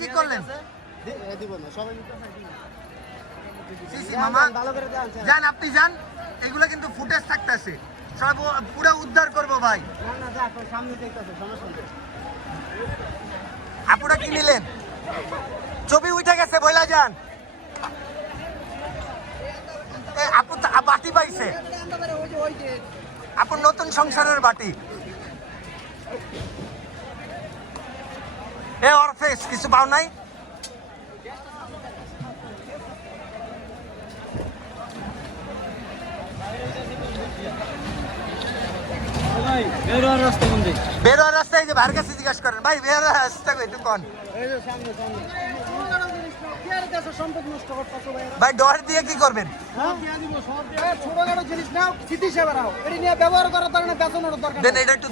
কি করলেন? যান, আপনি যান, এগুলো কিন্তু ফুটেজ থাকতেছে, সব পুরো উদ্ধার করবো ভাই। আপনারা কি নিলেন? ছবি উঠে গেছে, বইলা যান। আপু বাটি পাইছে, আপনার নতুন সংসারের বাটি। অরফেস কিছু পাও নাই? বেরোয়ার রাস্তায় যে ভাইয়ের কাছে জিজ্ঞাসা করেন, ভাই বেরোয়ার রাস্তা একটু কন ভাই। ডর দিয়ে কি করবেন? ছোটখাটো জিনিস নাও, স্মৃতি সেবা নাও, এটা নিয়ে ব্যবহার করার দরকার, বেতনের দরকার। এটা একটু